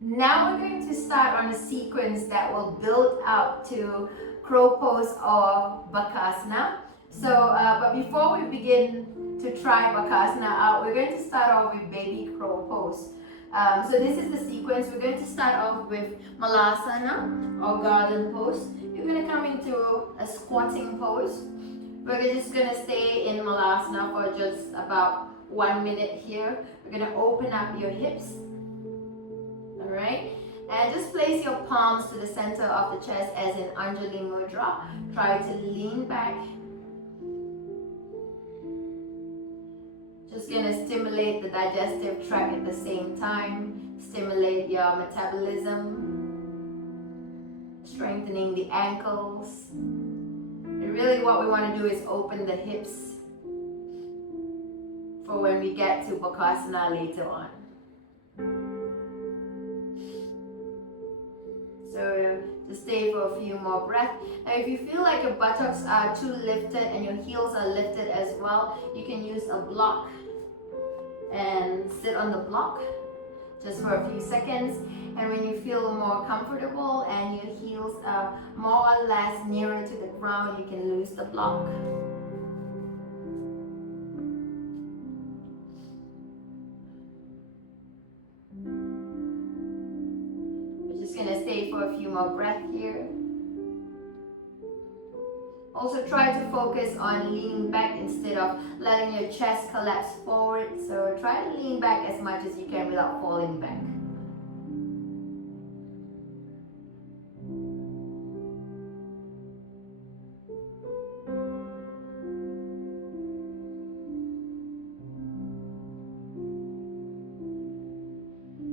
Now we're going to start on a sequence that will build up to crow pose or Bakasana. But before we begin to try Bakasana out, we're going to start off with baby crow pose. So this is the sequence. We're going to start off with Malasana or Garland Pose. You're going to come into a squatting pose. We're just going to stay in Malasana for just about 1 minute here. We're going to open up your hips. Alright, and just place your palms to the center of the chest as in Anjali Mudra. Try to lean back. Just gonna stimulate the digestive tract at the same time, stimulate your metabolism, strengthening the ankles. And really what we want to do is open the hips for when we get to Bakasana later on. So just stay for a few more breaths. And if you feel like your buttocks are too lifted and your heels are lifted as well, you can use a block and sit on the block just for a few seconds. And when you feel more comfortable and your heels are more or less nearer to the ground, you can loose the block. Gonna stay for a few more breaths here. Also try to focus on leaning back instead of letting your chest collapse forward. So try to lean back as much as you can without falling back.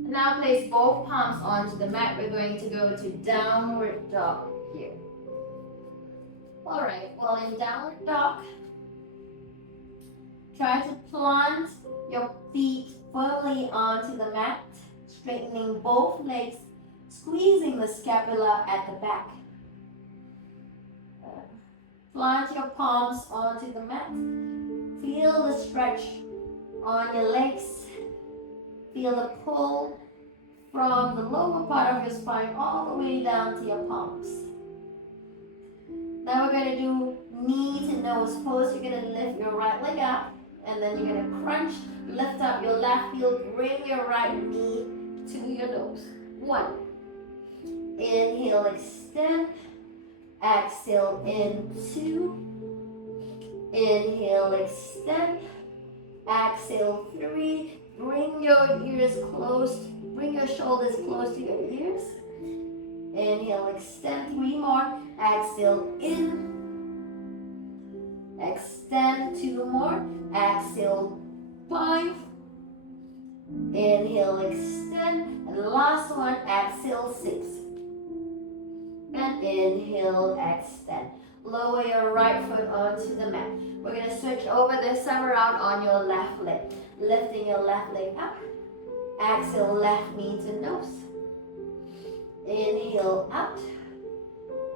Now place both palms onto the mat. We're going to go to downward dog here. Alright, well in downward dog, try to plant your feet firmly onto the mat, straightening both legs, squeezing the scapula at the back. Plant your palms onto the mat. Feel the stretch on your legs. Feel the pull from the lower part of your spine all the way down to your palms. Now we're going to do knee to nose pose. You're going to lift your right leg up and then you're going to crunch, lift up your left heel, bring your right knee to your nose. 1. Inhale, extend. Exhale, in. 2. Inhale, extend. Exhale, 3. Bring your ears close, bring your shoulders close to your ears. Inhale, extend. 3 more. Exhale, in. Extend. 2 more. Exhale, 5. Inhale, extend. And the last one, exhale, 6. And inhale, extend. Lower your right foot onto the mat. We're going to switch over this time around on your left leg. Lifting your left leg up. Exhale, left knee to nose. Inhale, out.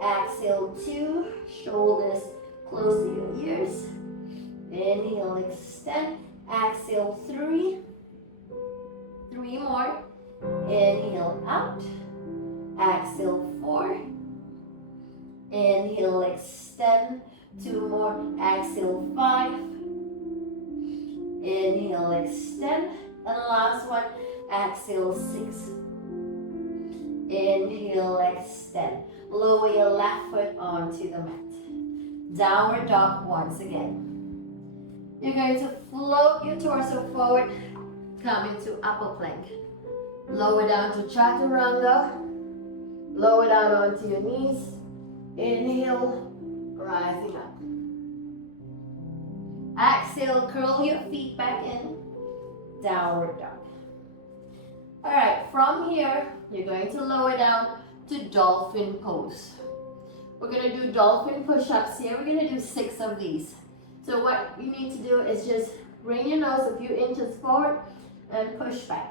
Exhale, 2. Shoulders close to your ears. Inhale, extend. Exhale, 3. 3 more. Inhale, out. Exhale, 4. Inhale, extend. 2 more. Exhale, 5. Inhale, extend. And last one. Exhale, 6. Inhale, extend. Lower your left foot onto the mat. Downward dog once again. You're going to float your torso forward. Come into upper plank. Lower down to chaturanga. Lower down onto your knees. Inhale, rising up. Exhale, curl your feet back in. Downward dog. Alright, from here, you're going to lower down to dolphin pose. We're going to do dolphin push-ups here. We're going to do 6 of these. So what you need to do is just bring your nose a few inches forward and push back.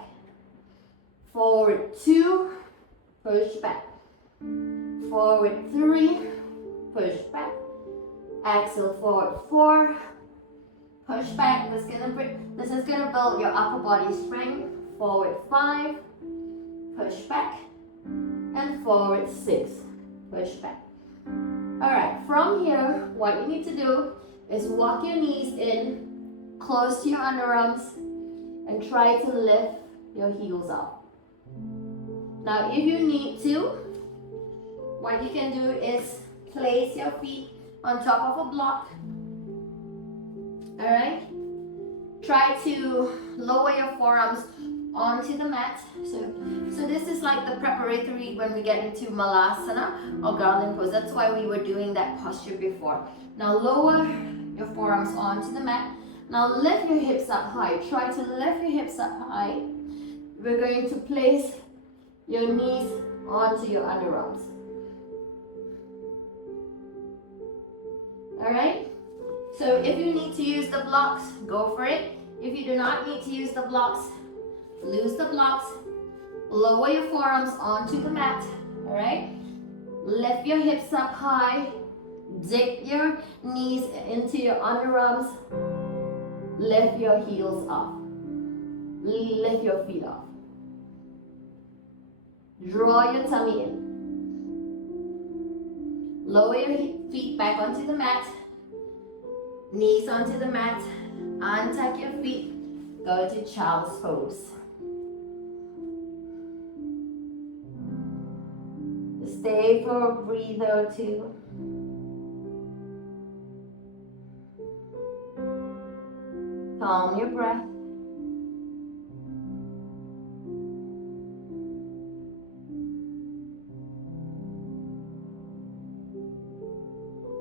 Forward 2, push back. Forward 3, push back. Exhale, forward 4, push back. This is gonna build your upper body strength. Forward 5, push back, and forward 6, push back. Alright, from here, what you need to do is walk your knees in, close to your underarms, and try to lift your heels up. Now, if you need to, what you can do is place your feet on top of a block. Alright? Try to lower your forearms onto the mat. So this is like the preparatory when we get into Malasana or Garland Pose. That's why we were doing that posture before. Now lower your forearms onto the mat. Now lift your hips up high. Try to lift your hips up high. We're going to place your knees onto your underarms. Alright? So if you need to use the blocks, go for it. If you do not need to use the blocks, loose the blocks. Lower your forearms onto the mat. Alright? Lift your hips up high. Dig your knees into your underarms. Lift your heels up. Lift your feet up. Draw your tummy in. Lower your feet back onto the mat. Knees onto the mat. Untuck your feet. Go to child's pose. Stay for a breather or two. Calm your breath.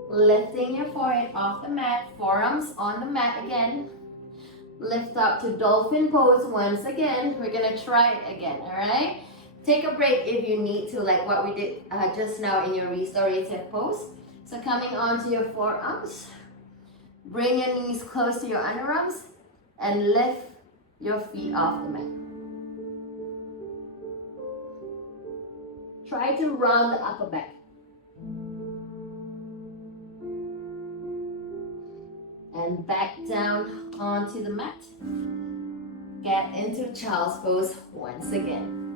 Lifting your forehead off the mat, forearms on the mat again. Lift up to dolphin pose once again. We're gonna try it again, all right? Take a break if you need to, like what we did just now in your restorative pose. So coming onto your forearms, bring your knees close to your underarms and lift your feet off the mat. Try to round the upper back. And back down onto the mat. Get into child's pose once again.